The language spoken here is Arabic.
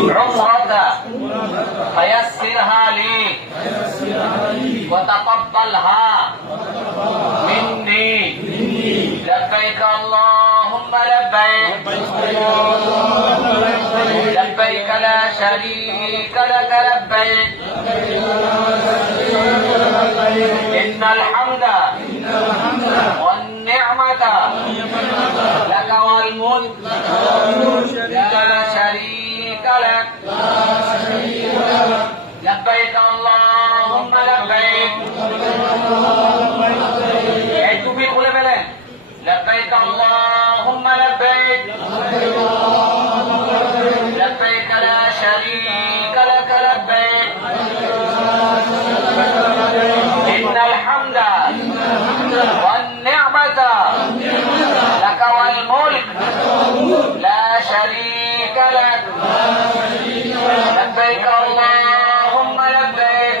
عمرة فيسرها لي وتقبلها مني لبيك اللهم لبيك لبيك لا شريك لك لبيك إن الحمد والنعمة لك والملك لا شريك لك لبيك اللهم لبيك তুমি বলে ফেলেন لبيك اللهم لبيك لبيك لا شريك لك لبيك إن الحمد والنعمة لك والملك لا شريك لك لبيك اللهم لبيك